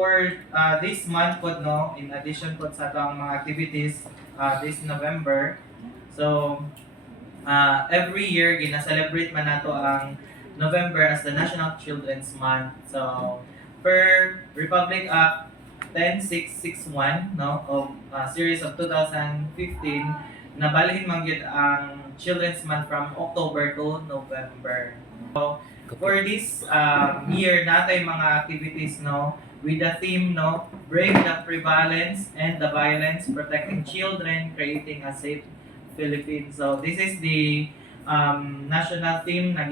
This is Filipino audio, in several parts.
For this month po, no, in addition po sa atong mga activities this November, so every year gina-celebrate man nato ang November as the National Children's Month. So per Republic Act 10661, no, of series of 2015, nabalhin man gyud ang Children's Month from October to November. So for this year natay mga activities, no, with the theme, no, break the prevalence and the violence, protecting children, creating a safe Philippines. So this is the national theme na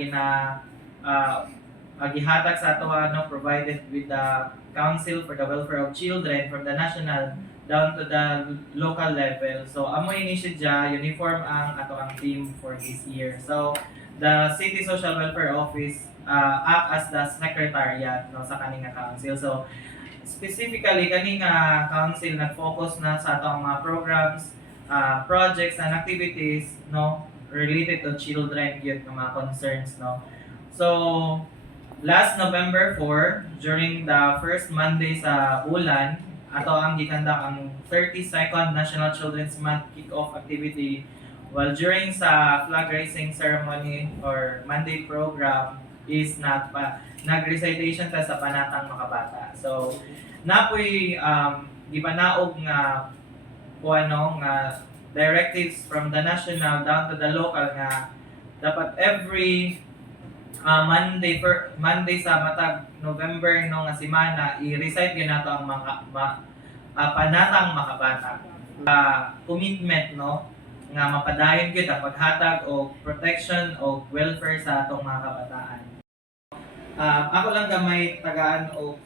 gihatag sa ato, no, provided with the Council for the Welfare of Children from the national down to the local level. So amo ini siya uniform ang ato ang theme for this year. So the City Social Welfare Office act as the secretariat, no, sa kaning council. So specifically kaning council nag-focus na sa atong mga programs, projects and activities, no, related to children yun ng mga concerns, no. So last November 4, during the first Monday sa ulan, ato ang gikandak ang 32nd National Children's Month kick-off activity, while during sa flag raising ceremony or Monday program is nag-recitation ta sa Panatang Makabata. So napoy gipanaog nga kuano nga directives from the national down to the local nga dapat every Monday sa matag November no nga semana i-recite gyud nato ang mga Panatang Makabata. Commitment, no, nga mapadayon gyud ang paghatag og protection og welfare sa atong mga kabataan. Ako lang gamay tagaan og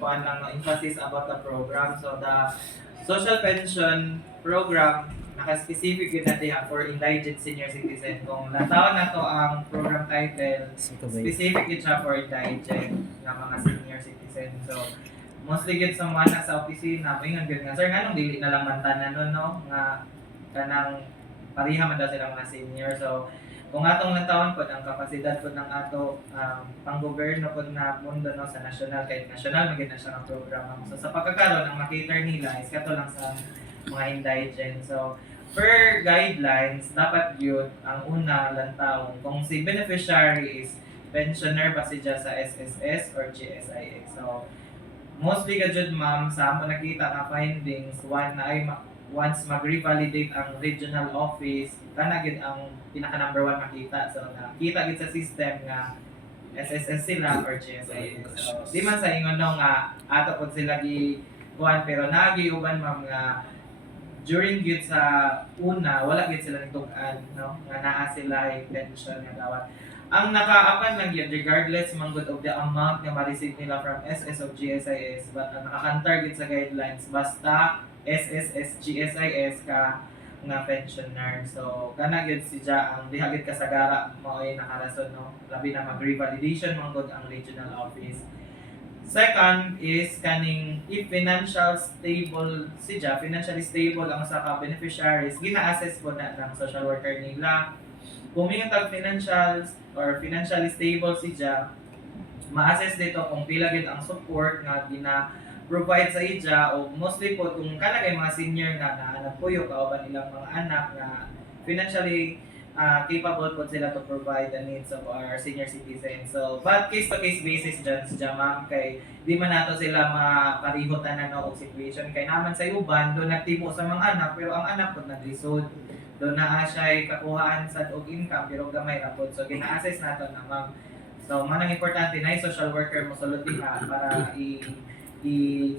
kuan lang no, emphasis about the program. So the social pension program naka-specific yun natin for indigent senior citizen. Kung natawag na to ang program title, specific yun siya for indigent na mga senior citizen. So mostly yun sa mga nasa opisina, may yun nga, sir, nga nung dili na lang mantanan nun, no, nga kanang pariha man daw sila mga senior. So kung atong natawon po ang kapasidad po ng ato panggoberno po na mundo, no, sa national, kahit national maging na siya ng program. So sa pagkakaroon ang makater nila is kato lang sa mga indigent. So per guidelines dapat yun ang una lantawon kung si beneficiary is pensioner ba siya sa SSS or GSIS. So mostly ka jud ma'am sa amo nakita nga findings, one na ay once mag-revalidate ang regional office, kana gid ang pinaka number 1 makita. So nakita gid sa system nga SSS sila or GSIS. So di man sa ingon no nga ato pod sila gi kuan, pero nagiuban ma'am nga during gid sa una wala gid sila nitug-an, no, nga naa sila ay pension nga dawat. Ang nakaapan lang yun regardless man good of the amount nga ma-receive nila from SS o GSIS, but ang nakakantar gid sa guidelines basta SSS GSIS ka nga pensioner. So kana gyud siya ang diha gid kasagara mao'y nakarason, no, labi na mag-revalidation man gud ang regional office. Second is kaning if financially stable ang sa ka beneficiaries, gina-assess po na ng social worker nila kung may tag financials or financially stable siya, ma-assess dito kung pila gid ang support nga provide sa ija, o mostly po kung kana kay mga senior nga nagpuyo kauban ilang mga anak nga financially capable po sila to provide the needs of our senior citizens. So but case to case basis dyan ma'am, kay di man nato sila makarihotan na no og situation kay naman sa uban do nagtibo sa mga anak pero ang anak po naglisod do naa siya kakuhaan sa og income pero gamay ra pod. So gina-assess nato na ma'am. So manang importante na social worker mo sulod diha para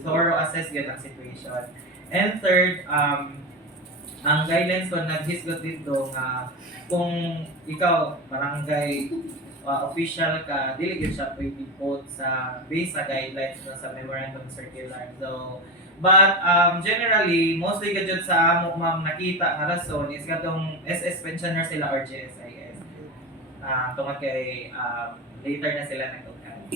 thorough assess gyud ang situation. And third, ang guidelines ko naghisgot dito nga kung ikaw barangay official ka, dili gyud siya pwede po sa base sa guidelines no, sa memorandum circular. So but generally mostly gyud sa amo ma'am nakita nga rason is katong SS pensioner sila or GSIS. Tungod kay later na sila nagtukan.